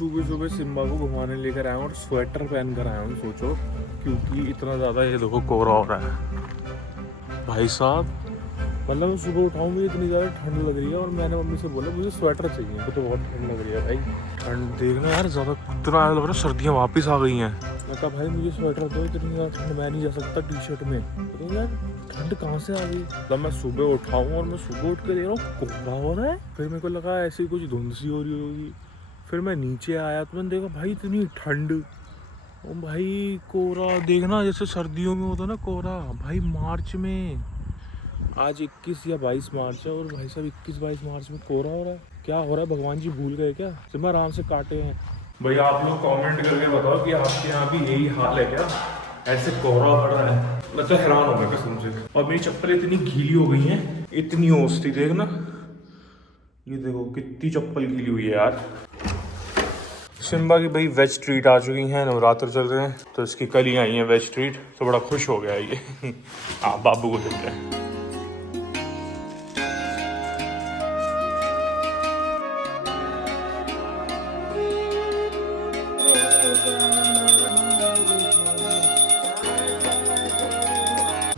सुबह सुबह सिम्बा को घुमाने लेकर आया हूँ और स्वेटर पहन कर आया हूँ। सोचो क्योंकि इतना ज़्यादा ये देखो कोहरा हो रहा है भाई साहब। मतलब मैं सुबह उठाऊँ मुझे इतनी ज़्यादा ठंड लग रही है और मैंने मम्मी से बोला मुझे स्वेटर चाहिए, मुझे तो बहुत ठंड लग रही है भाई। ठंड देखना यार ज़्यादा इतना लग रहा है सर्दियाँ वापस आ गई हैं। मैं कहा भाई मुझे स्वेटर दो, इतनी ज़्यादा ठंड मैं नहीं जा सकता टी शर्ट में। तो यार ठंड कहाँ से आ गई। मतलब मैं सुबह उठाऊँ और मैं सुबह उठ के देख रहा हूँ कोहरा हो रहा है। फिर मेरे को लगा ऐसी कुछ धुंध सी हो रही होगी। फिर मैं नीचे आया तो मैंने देखा भाई इतनी ठंड। ओ भाई कोहरा देखना जैसे सर्दियों में होता है ना कोहरा, भाई मार्च में। आज 21 या 22 मार्च है और भाई साहब 21-22 मार्च में कोहरा हो रहा है। क्या हो रहा है, भगवान जी भूल गए क्या? सिर्फ आराम से काटे हैं। भाई आप लोग कमेंट करके बताओ कि आपके यहाँ भी यही हाल है क्या, ऐसे कोहरा पड़ा है? मैं तो हैरान हो गया कसम से। और मेरी चप्पल इतनी गीली हो गई हैं, इतनी ओस थी देखना। ये देखो कितनी चप्पल गीली हुई है यार। सिम्बा की भाई वेज ट्रीट आ चुकी हैं, नवरात्र चल रहे हैं तो इसकी कल ही आई हैं वेज ट्रीट, तो बड़ा खुश हो गया ये। हाँ बाबू को देते हैं।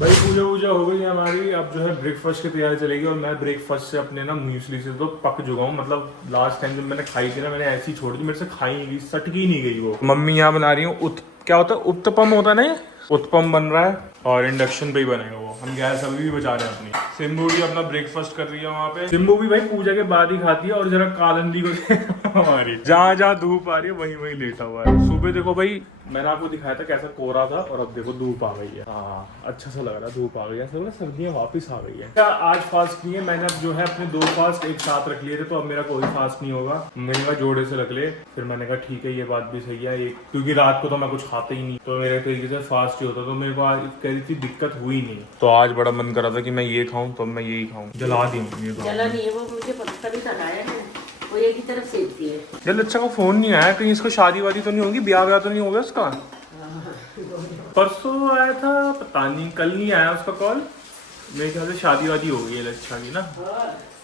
भाई पूजा वूजा हो गई है हमारी, अब जो है ब्रेकफास्ट की तैयारी चलेगी। और मैं ब्रेकफास्ट से अपने ना म्यूसली से तो पक चुका हूँ। मतलब लास्ट टाइम जब मैंने खाई थी ना, मैंने ऐसी छोड़ दी, मेरे से खाई नहीं गई, सटकी ही नहीं गई वो। मम्मी यहाँ बना रही हूँ क्या होता है उत्तपम होता है ना, ये उत्तपम बन रहा है और इंडक्शन पे ही बनेगा वो। हम गैस अभी भी बचा रहे हैं अपनी। सिम्बू भी अपना ब्रेकफास्ट कर रही है वहाँ पे। सिम्बू भी भाई पूजा के बाद ही खाती है। और जरा कालंदी को हमारी जहाँ जहाँ धूप आ रही है वहीं वहीं लेटा हुआ है। सुबह देखो भाई मैंने आपको दिखाया था कैसा कोहरा था और अब देखो धूप आ गई है। हाँ अच्छा सा लग रहा है, धूप आ गई है, ऐसा लग रहा है सर्दियाँ वापस आ गई है। क्या आज फास्ट नहीं है मैंने, अब जो है अपने 2 फास्ट एक साथ रख लिए थे, तो अब मेरा कोई फास्ट नहीं होगा। मैंने कहा जोड़े से रख ले, फिर मैंने कहा ठीक है ये बात भी सही है, एक क्योंकि रात को तो मैं कुछ खाता ही नहीं, तो मेरे तरीके से फास्ट ही होता, तो मेरे को आज कह रही थी दिक्कत हुई नहीं। तो आज बड़ा मन कर रहा था कि मैं ये खाऊं, तो मैं यही खाऊं। जला दी जला नहीं है वो, मुझे पता भी लगाया है वो एक ही तरफ सेकती है। जब अच्छा का फोन नहीं आया, कहीं इसको शादी वादी तो नहीं होगी, ब्याह तो नहीं होगा उसका? परसों आया था पता नहीं, कल नहीं आया उसका कॉल। मेरे ख्याल से शादी वादी हो गई है लच्छा की ना।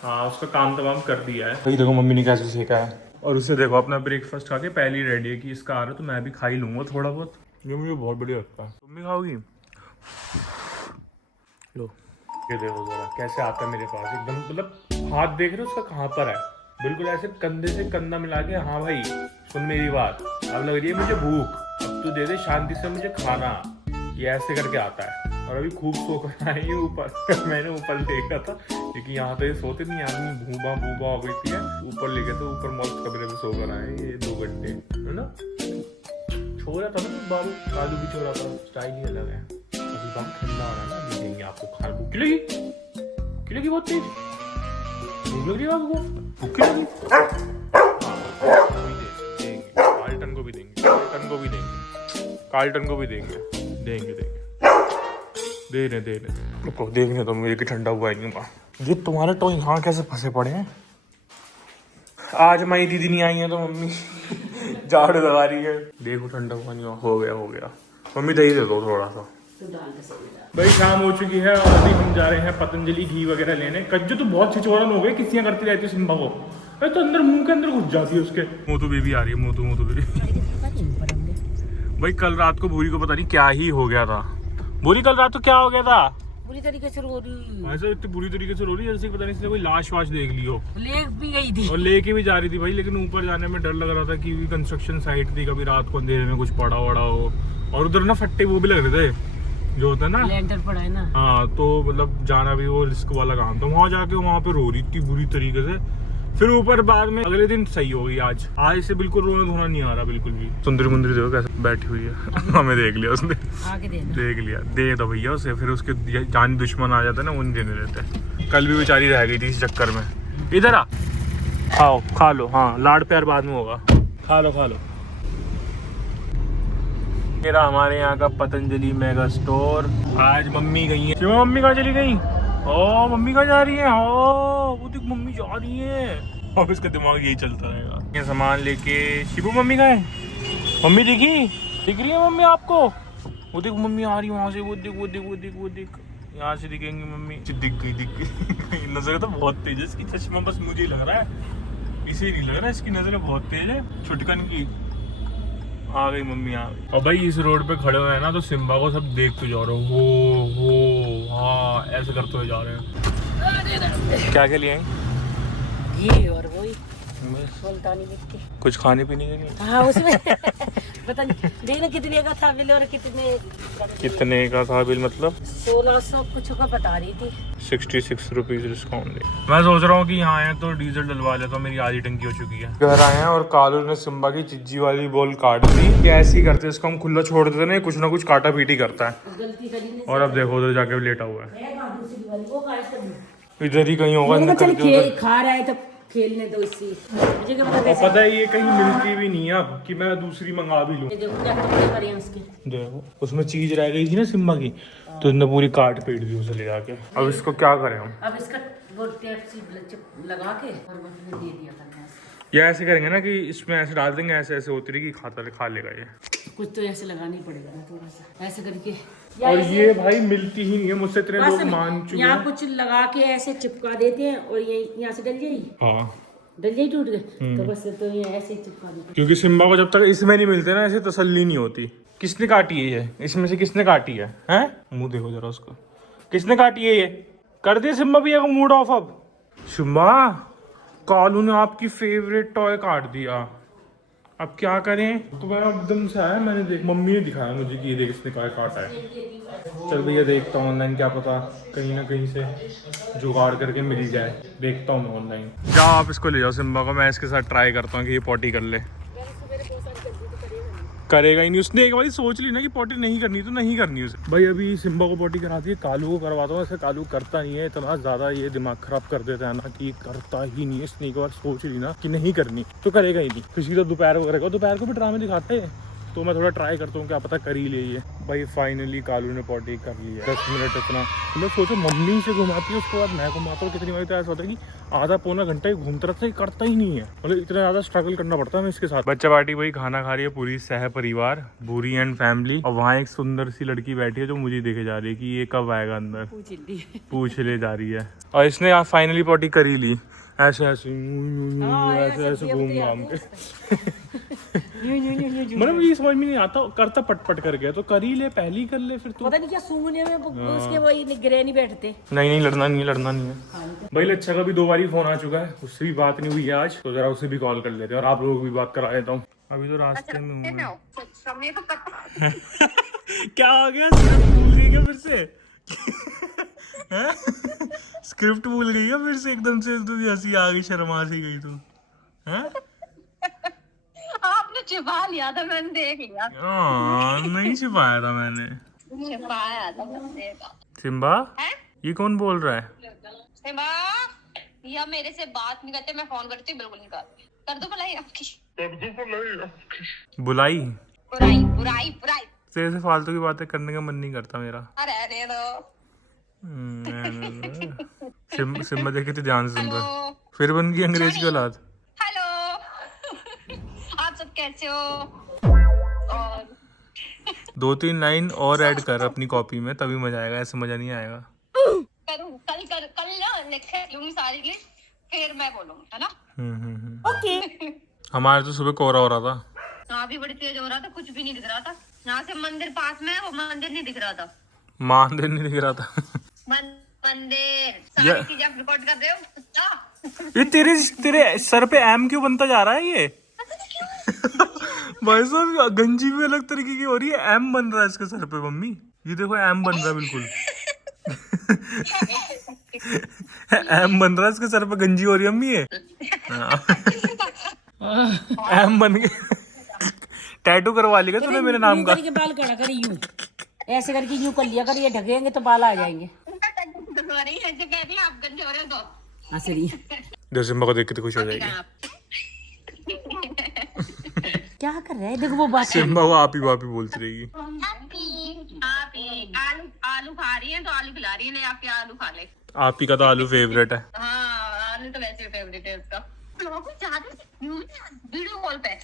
हाँ उसका काम तमाम कर दिया है। भाई देखो मम्मी ने कैसे सेका है। और उसे देखो अपना ब्रेकफास्ट खा के पहले ही रेडी है कि इसका आ रहा है तो मैं भी खा ही लूंगा थोड़ा बहुत। ये मुझे बहुत बढ़िया लगता है। तुम भी खाओगी? लो ये देखो जरा कैसे आता है मेरे पास एकदम, मतलब हाथ देख रहे हो उसका कहाँ पर है, बिल्कुल ऐसे कंधे से कंधा मिला के। हाँ भाई सुन मेरी बात, अब लग रही है मुझे भूख, अब तू दे दे शांति से मुझे खाना। ये ऐसे करके आता है। और अभी खूब सो कर आए ऊपर। मैंने ऊपर देखा था क्योंकि यहाँ तो ये सोते नहीं, आदमी भूबा भूबा हो गई थी। ऊपर ले गए तो ऊपर मस्त कमरे में सो कर आए ये 2 घंटे है ना। छोड़ा था ना बाबू, कालू भी छोड़ा था, स्टाइल ही अलग है। अभी बहुत ठंडा हो रहा है ना, अभी देंगे आपको खाना। भूख लगी बहुत तेज, भूख लग रही है आपको, भूख लगी। कार्ल्टन को भी देंगे, कार्ल्टन को भी देंगे, कार्ल्टन को भी देंगे, देंगे दे रहे रुको देखने तो मुझे कि ठंडा हुआ है। ये तुम्हारे तो यहाँ कैसे फंसे पड़े हैं। आज हमारी दीदी नहीं आई है तो मम्मी झाड़ू लगा रही है। देखो ठंडा हुआ नहीं हो गया। मम्मी दही दे दो थोड़ा सा। भाई शाम हो चुकी है और अभी हम जा रहे हैं पतंजलि घी वगैरह लेने। कज्जू तो बहुत छिछोरन हो गए, किसियां करती रहती है सिम्बा को, अरे तो अंदर मुंह के अंदर घुस जाती है उसके। मोतू बेबी आ रही है, मोतू बेबी। भाई कल रात को भूरी को पता नहीं क्या ही हो गया था। भूरी कल रात को क्या हो गया था? बुरी तरीके से रो रही, ऐसे इतनी बुरी तरीके से रो रही है जैसे पता नहीं इसने कोई लाश वाश देख ली हो। ले भी गई थी और लेके भी जा रही थी भाई, लेकिन ऊपर जाने में डर लग रहा था कि कंस्ट्रक्शन साइट थी, कभी रात को अंधेरे में कुछ पड़ा वड़ा हो। और उधर ना फट्टे वो भी लग रहे थे जो होता है ना लेंटर पड़ा है ना। हाँ तो मतलब जाना भी वो रिस्क वाला काम था। वहाँ जाके वहाँ पे रो रही थी बुरी तरीके से। फिर ऊपर बाद में अगले दिन सही हो गई। आज से बिल्कुल रोना धोना नहीं आ रहा बिल्कुल भी। सुंदरी मुंदरी देखो कैसे बैठी हुई है। हमें देख लिया उसने, आके देख लिया, दे दो भैया उसे। फिर उसके जानी दुश्मन आ जाता है ना, उन देने देते। कल भी बेचारी रह गई थी इस चक्कर में। इधर आ, खाओ खा लो। हाँ लाड प्यार बाद में होगा, खा लो। मेरा हमारे यहाँ का पतंजलि मेगा स्टोर। आज मम्मी गई है। क्यों मम्मी कहाँ चली गई? ओ मम्मी कहाँ जा रही है? ओ वो देख मम्मी जा रही है। और उसका दिमाग यही चलता रहेगा। ये सामान लेके शिबू मम्मी कहाँ है? मम्मी दिख रही है मम्मी आपको? वो देख मम्मी आ रही है वहाँ से, वो देख यहाँ से दिखेंगी मम्मी। दिख गई नजर तो बहुत तेज है इसकी, चश्मा बस मुझे लग रहा है इसे नहीं लग रहा, इसकी नजरें बहुत तेज है छुटकन की। आ गई मम्मी, आ गई। और भाई इस रोड पे खड़े हुए हैं ना तो सिम्बा को सब देख के जा रहे हो, हाँ ऐसे करते हुए जा रहे हैं। क्या क्या लिए हैं? घी और वही मुल्तानी मिट्टी। कुछ खाने पीने के लिए? हाँ उसमें पता नहीं देखना कितने का था बिल और कितने का था बिल? मतलब 1600 कुछ का बता रही थी। 66 रुपीज डिस्काउंट। मैं सोच रहा हूँ कि यहाँ आए तो डीजल डलवा लेता हूँ, मेरी आधी टंकी हो चुकी है। घर आए हैं और कालू ने सिम्बा की चिज्जी वाली बॉल काट दी। क्या ऐसे ही करते हैं, इसको हम खुला छोड़ देते ना, कुछ ना कुछ काटा पीटी करता है। गलती करी और अब देखो उधर जाके लेटा हुआ है, वो इधर ही कहीं होगा। चल खा रहा है तो खेलने दो इसी। मुझे क्या पता कैसे। पता है ये कहीं मिलती भी नहीं है अब कि मैं दूसरी मंगा भी लूं। ये देखो क्या टुकड़े करे हैं उसके। देखो उसमें चीज रह गई थी ना सिम्बा की, तो इसने पूरी काट पीट दी उसे ले जाके। अब इसको क्या करें हम? अब इसका वो टेप सी लगा के और बस दे दिया करना है। या ऐसे करेंगे ना कि इसमें ऐसे डाल देंगे, ऐसे ऐसे होती रहेगी, खा लेगा ये। कुछ तो ऐसे लगाना ही पड़ेगा ना थोड़ा सा ऐसे करके। और ये भाई मिलती ही नहीं है मुझसे, इतने लोग मान चुके हैं। यहाँ कुछ लगा के ऐसे चिपका देते हैं और ये यहाँ से डल जाएगी। हाँ डल जाएगी, टूट गए तो बस तो ये ऐसे ही चिपका देते। क्योंकि सिम्बा को जब तक इसमें नहीं मिलते ना ऐसे तसल्ली नहीं होती। किसने काटी है ये? इसमें से किसने काटी है? हैं? मुंह देखो जरा उसका, किसने काटी है ये? कर दिया सिम्बा भैया को मूड ऑफ। अब सिम्बा, कालू ने आपकी फेवरेट टॉय काट दिया, अब क्या करें? तो मैं एकदम से आया, मैंने देख मम्मी ने दिखाया मुझे कि ये देख इसने क्या काटा है। चल भैया देखता हूँ ऑनलाइन, क्या पता कहीं ना कहीं से जुगाड़ करके मिल जाए। देखता हूँ मैं ऑनलाइन। जाओ आप इसको ले जाओ सिम्बा को, मैं इसके साथ ट्राई करता हूँ कि ये पॉटी कर ले। करेगा ही नहीं, उसने एक बार सोच ली ना कि पॉटी नहीं करनी तो नहीं करनी उसे। भाई अभी सिम्बा को पॉटी करा दी है, कालू को करवाता हूँ। ऐसे कालू करता नहीं है, इतना ज़्यादा ये दिमाग खराब कर देता है ना कि करता ही नहीं है। इसने एक बार सोच ली ना कि नहीं करनी तो करेगा ही नहीं। किसी तो दोपहर को करेगा, दोपहर को भी ड्रामे दिखाते हैं, तो मैं थोड़ा ट्राई करता हूँ, क्या पता कर ही ले ये। भाई फाइनली कालू ने पॉटी कर ली है। 10 मिनट इतना मैं सोचो मम्मी से घुमाती है, उसके बाद मैं घुमाता हूँ। कितनी बार तो ऐसा होता है कि आधा पौना घंटा ही घूमता रहता है, करता ही नहीं है। मतलब इतना ज़्यादा स्ट्रगल करना पड़ता है मैं इसके साथ। बच्चा पार्टी भाई खाना खा रही है पूरी सह परिवार, भूरी एंड फैमिली। और वहाँ एक सुंदर सी लड़की बैठी है जो मुझे देखे जा रही है कि ये कब आएगा अंदर, पूछ ले जा रही है। और इसने फाइनली पॉटी कर ही ली, ऐसे ऐसे ऐसे घूम घाम के। मतलब ये समझ में नहीं आता, करता पट कर गया तो कर ही ले, पहले ही कर ले फिर। तो पता नहीं क्या सूंघने में उसके वही गिरे नहीं बैठते। नहीं लड़ना नहीं है। भाई लच्छा का भी 2 बार फोन आ चुका है, उससे भी बात नहीं हुई है आज, तो जरा उसे भी कॉल कर लेते हैं और आप लोगों को भी बात करा देता हूँ। अभी तो रास्ते में क्या हो गया? भूल गई क्या फिर से? स्क्रिप्ट भूल गई है फिर से एकदम से? तू हंसी आ गई, शर्मा सी गई तू। हैं? आपने छिपा लिया था, मैंने देख लिया। नहीं छिपाया था मैंने। छिपाया था, मैंने देखा। सिम्बा, ये कौन बोल रहा है? सिम्बा, या मेरे से बात नहीं करते, मैं फोन करती हूँ, बिल्कुल नहीं करती। कर दो बुलाई आपकी। बुलाई? बुराई। तेरे से फालतू की बातें करने का मन नहीं करता मेरा। अरे सिम्बा देखे तो ध्यान से सुन रहा, फिर बन गई अंग्रेज की औलाद। हेलो, आप सब कैसे हो? और 2-3 लाइन और ऐड कर अपनी कॉपी में, तभी मजा आएगा, ऐसे मजा नहीं आएगा। कल ना लिख लूंगी सारी की, फिर मैं बोलूंगी, है ना? ओके। हमारे तो सुबह कोहरा हो रहा था। हाँ भी बड़ी तेज हो रहा था, कुछ भी नहीं दिख रहा था। यहाँ से मंदिर पास में है, वो मंदिर नहीं दिख रहा था। मंदिर नहीं दिख रहा था? मंदिर सारी चीजें आप रिकॉर्ड कर रहे हो। ये तेरे सर पे एम क्यों बनता जा रहा है ये? भाई साहब गंजी भी अलग तरीके की हो रही है, एम बन रहा है इसके सर पे। मम्मी ये देखो एम बन रहा है बिल्कुल। एम बन रहा है इसके सर पे, गंजी हो रही है मम्मी ये। एम बन गया। टैटू करवा लिया तूने मेरे नाम का? बाल कड़ा करी यूं, ऐसे करके यूं कर लिया कर, ये ढकेंगे तो बाल आ जाएंगे। सिम्बा को देख के तो खुश हो जाएगी। क्या कर रहा है? देखो वो बात सिम्बा को आप ही बोलती रहेगी। आलू खा रही है तो आलू खिला रही है, नहीं आपके आलू खा ले। आप ही का तो आलू फेवरेट है। हाँ, आलू तो वैसे फेवरेट है उसका। वीडियो कॉल पे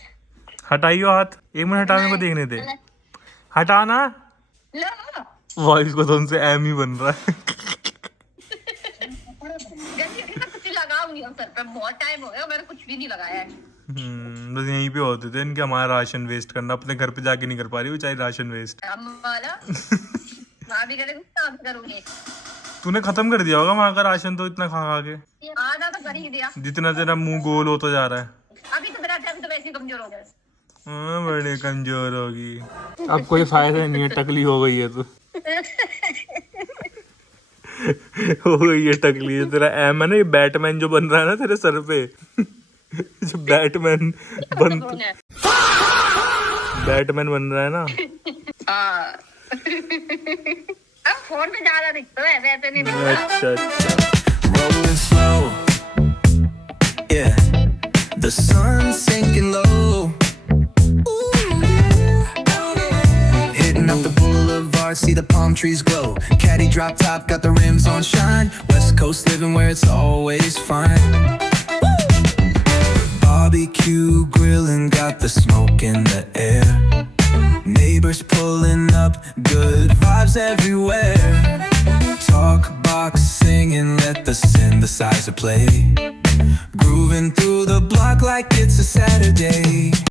हटाइयो हाथ, 1 मिनट हटाने को देखने दे। हटाना। वॉइस को तुमसे एम ही बन रहा है। कुछ लगाऊंगी हम सर पे बहुत टाइम हो गया, मैंने कुछ भी नहीं लगाया है। बस यहीं पे होते थे इनके, हमारा राशन वेस्ट करना, अपने घर पे जाके नहीं कर पा रही वो, चाहे राशन वेस्ट। वाला वहाँ भी करेंगे, काम करूंगी। तूने खत्म कर दिया होगा वहाँ का राशन तो, इतना खा खा के। आधा तो कर ही दिया। जितना तेरा मुंह गोल होता जा रहा है। अभी तो मेरा टाइम तो वैसे ही कमजोर हो गया। हाँ, बड़े कमजोर होगी। अब कोई फायदा नहीं है, टकली हो गई है तू। हो गई है टकली है। तेरा एम है ना, ये बैटमैन जो बन रहा है ना तेरे सर पे। जो बैटमैन बन रहा है ना। हाँ। अब फोन पे ज्यादा दिखता है, वैसे नहीं दिखता। अच्छा। Rolling slow, yeah. The sun's sinking low. Hitting up the boulevard, see the palm trees glow. Caddy drop top, got the rims on shine. West Coast living where it's always fine. Barbecue grilling, got the smoke in the air. Neighbors pulling up, good vibes everywhere. Talk box singing, let the synthesizer play. Grooving through the block like it's a Saturday.